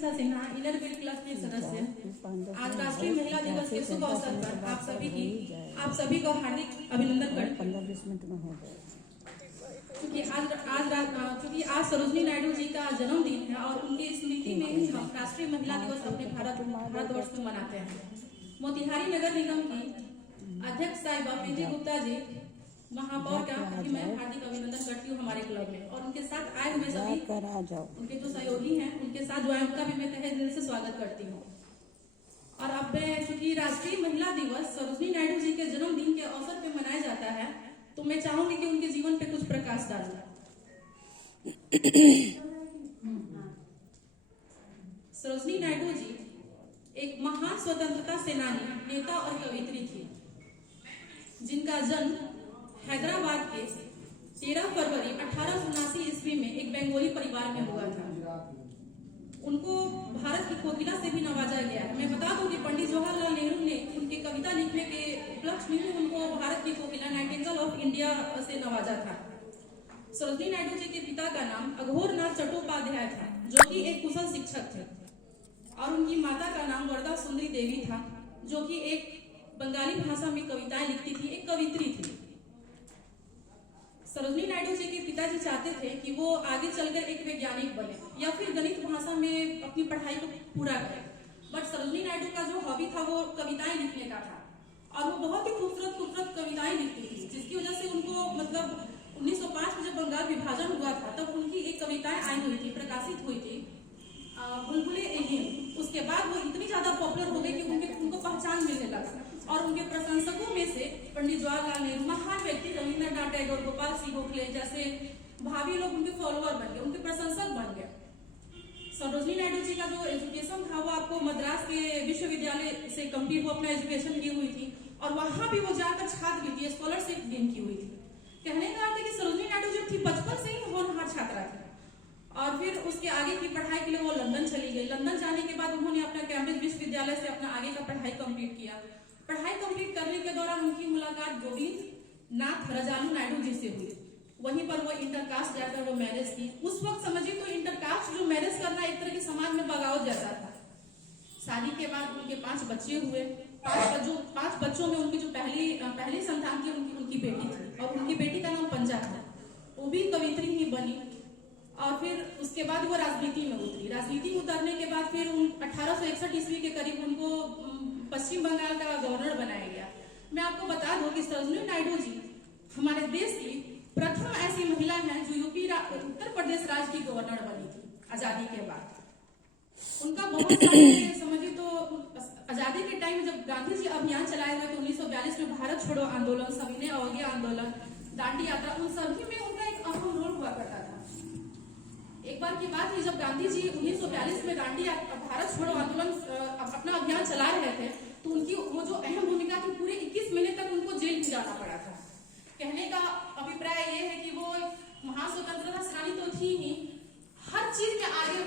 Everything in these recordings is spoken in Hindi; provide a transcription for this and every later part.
प्रतीक्षा सिन्हा, इनर व्हील क्लब की सदस्य। आज राष्ट्रीय महिला दिवस के शुभ अवसर पर आप सभी को हार्दिक अभिनंदन करती हूँ। 15-20 मिनट में हो गए। क्योंकि आज सरोजनी नायडू जी का जन्मदिन है और उनकी स्मृति में ही हम राष्ट्रीय महिला दिवस अपने भारतवर्ष में मनाते हैं। मोतिहारी नगर निगम की अध्यक्ष साहिबा प्रीति गुप्ता जी महापौर का भी मैं हार्दिक अभिनंदन करती हूँ हमारे क्लब में, और उनके साथ आए हुए सभी उनके जो सहयोगी हैं उनके साथ जो है उनका भी मैं तहे दिल से स्वागत करती हूँ। और अब चूंकि राष्ट्रीय महिला दिवस सरोजनी नायडू जी के जन्मदिन के अवसर पे मनाया जाता है, तो मैं चाहूंगी कि उनके जीवन पे कुछ प्रकाश डालूं। सरोजनी नायडू जी एक महान स्वतंत्रता सेनानी, नेता और कवियत्री थी, जिनका जन्म हैदराबाद के 13 फरवरी 1879 ईस्वी में एक बंगाली परिवार में हुआ था। उनको भारत की कोकिला से भी नवाजा गया है। मैं बता दूं कि पंडित जवाहरलाल नेहरू ने उनकी कविता लिखने के उपलक्ष्य में उनको भारत की कोकिला नाइटिंगेल ऑफ इंडिया से नवाजा था। सरोजनी नायडू जी के पिता का नाम अघोरनाथ चट्टोपाध्याय था, जो कि एक कुशल शिक्षक थे, और उनकी माता का नाम वरदा सुंदरी देवी था, जो कि एक बंगाली भाषा में कविताएं लिखती थी, एक कवित्री थी। सरोजनी नायडू जी के पिताजी चाहते थे कि वो आगे चलकर एक वैज्ञानिक बने या फिर गणित भाषा में अपनी पढ़ाई को पूरा करें, बट सरोजनी नायडू का जो हॉबी था वो कविताएं लिखने का था, और वो बहुत ही खूबसूरत कविताएं लिखती थी, जिसकी वजह से उनको 1905 में जब बंगाल विभाजन हुआ था तब उनकी एक कविताएं आई हुई थी, प्रकाशित हुई थी, बुलबुले एहिम। उसके बाद वो इतनी ज्यादा पॉपुलर हो गई कि उनको पहचान मिलने लगा, और उनके प्रशंसकों में से पंडित जवाहरलाल नेहरू, महान व्यक्ति रविंद्रनाथ टैगोर, गोपाल सिंह गोखले जैसे भावी लोग उनके फॉलोअर बन गए, उनके प्रशंसक बन गए। सरोजनी नायडू जी का जो एजुकेशन था वो आपको मद्रास के विश्वविद्यालय से कंप्लीट वो अपना एजुकेशन की हुई थी, और वहां भी वो जाकर छात्रवृत्ति स्कॉलरशिप गेन की हुई थी। कहने का अर्थ है कि सरोजनी नायडू जो थी बचपन से ही होनहार छात्रा थी, और फिर उसके आगे की पढ़ाई के लिए वो लंदन चली गई। लंदन जाने के बाद उन्होंने अपना कैम्ब्रिज विश्वविद्यालय से अपना आगे का पढ़ाई कंप्लीट किया। पढ़ाई कंप्लीट करने के दौरान उनकी मुलाकात गोविंद नाथ रजालू नायडू जी से हुई। वहीं पर वो इंटरकास्ट जाकर वो मैरिज की। उस वक्त समझिए तो इंटरकास्ट जो मैरिज करना एक तरह के समाज में बगावत जैसा था। शादी के बाद उनके 5 बच्चे हुए। 5 बच्चों में उनकी जो पहली संतान थी उनकी बेटी थी, और उनकी बेटी का नाम पंजा था। वो भी कवित्री ही बनी, और फिर उसके बाद वो राजनीति में उतरी। राजनीति में उतरने के बाद फिर 1861 ईस्वी के करीब उनको पश्चिम बंगाल का गवर्नर बनाया गया। मैं आपको बता दूं कि सरोजनी नायडू जी हमारे देश की प्रथम ऐसी महिला है जो उत्तर प्रदेश राज्य की गवर्नर बनी थी आजादी के बाद। उनका बहुत सारे समझिए तो आजादी के टाइम जब गांधी जी अभियान चलाए हुए थे 1942 में, भारत छोड़ो आंदोलन, सविनय अवज्ञा आंदोलन, दांडी यात्रा, उन सभी में उनका एक अहम रोल हुआ करता था। एक बार की बात है, जब गांधी जी 1942 में दांडी भारत छोड़ो आंदोलन अपना अभियान चला रहे थे, तो उनकी वो जो अहम भूमिका थी, पूरे 21 महीने तक उनको जेल में जाना पड़ा था। कहने का अभिप्राय ये है कि वो महान स्वतंत्रता सेनानी तो थी ही, हर चीज में आगे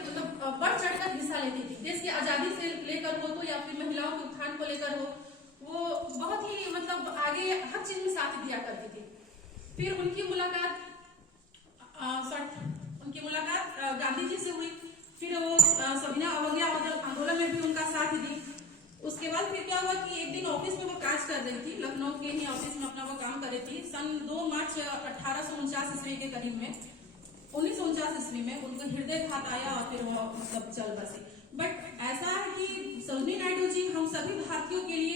बढ़ चढ़कर हिस्सा लेती थी। देश की आजादी से लेकर हो तो या फिर महिलाओं के उत्थान को लेकर हो, वो बहुत ही आगे हर चीज में साथ दिया करती थी। फिर उनकी मुलाकात गांधी जी से हुई। फिर वो सविनय अवज्ञा आंदोलन में भी उनका साथ दी। उसके बाद फिर क्या हुआ कि एक दिन ऑफिस में वो काज कर रही थी, लखनऊ के ही ऑफिस में अपना वो काम कर रही थी। सन 2 मार्च 1849 ईस्वी के करीब में, 1949 ईस्वी में उनको हृदयघात आया, और फिर वो चल बसी। बट ऐसा है कि सरोजनी नायडू जी हम सभी भारतीयों के लिए